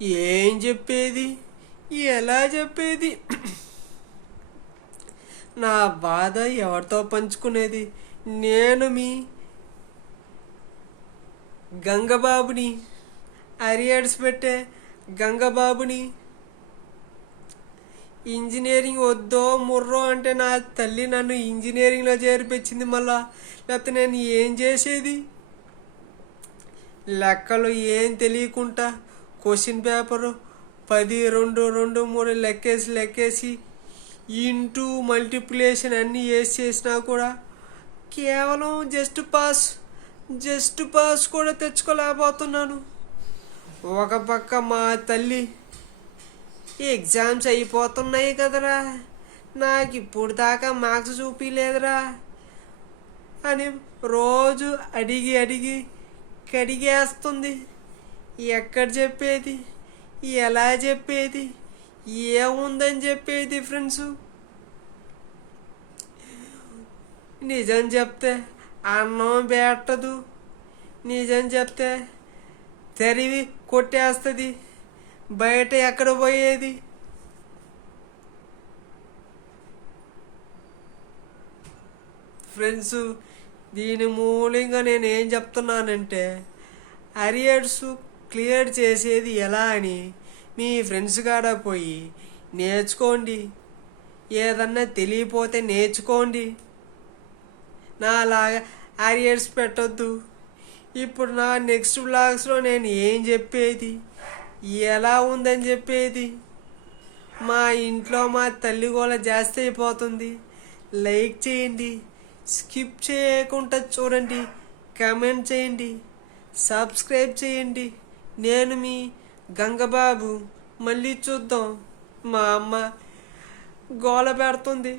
ఏం చెప్పేది, ఎలా చెప్పేది? నా బాధ ఎవరితో పంచుకునేది? నేను మీ గంగబాబుని, అరియర్స్ పెట్టే గంగబాబుని. ఇంజనీరింగ్ వద్దో ముర్రో అంటే నా తల్లి నన్ను ఇంజనీరింగ్లో చేర్పించింది. మళ్ళా లేకపోతే నేను ఏం చేసేది? లెక్కలు ఏం తెలియకుండా క్వశ్చన్ పేపరు 10, 2, 2, 3 లెక్కేసి ఇంటూ మల్టిప్లికేషన్ అన్నీ వేసి చేసినా కూడా కేవలం జస్ట్ పాస్ కూడా తెచ్చుకోలేకపోతున్నాను. ఒక పక్క మా తల్లి ఎగ్జామ్స్ అయిపోతున్నాయి కదరా, నాకు ఇప్పుడు దాకా మార్క్స్ చూపించలేదురా అని రోజు అడిగి కడిగేస్తుంది. ఎక్కడ చెప్పేది, ఎలా చెప్పేది, ఏముందని చెప్పేది? ఫ్రెండ్స్, నిజం చెప్తే అన్నం పెట్టదు, నిజం చెప్తే తరివి కొట్టేస్తుంది. బయట ఎక్కడ పోయేది? ఫ్రెండ్స్, దీని మూలంగా నేను ఏం చెప్తున్నానంటే, అరియర్స్ క్లియర్ చేసేది ఎలా అని మీ ఫ్రెండ్స్ కాడ పోయి నేర్చుకోండి. ఏదన్నా తెలియపోతే నేర్చుకోండి. నాలాగా అరియర్స్ పెట్టొద్దు. ఇప్పుడు నా నెక్స్ట్ వ్లాగ్స్లో నేను ఏం చెప్పేది, ఎలా ఉందని చెప్పేది? మా ఇంట్లో మా తల్లి గోల జాస్తి అయిపోతుంది. లైక్ చేయండి, స్కిప్ చేయకుండా చూడండి, కామెంట్ చేయండి, సబ్స్క్రైబ్ చేయండి. నేను మీ గంగబాబు. మళ్ళీ చూద్దాం. మా అమ్మ గోల పెడుతుంది.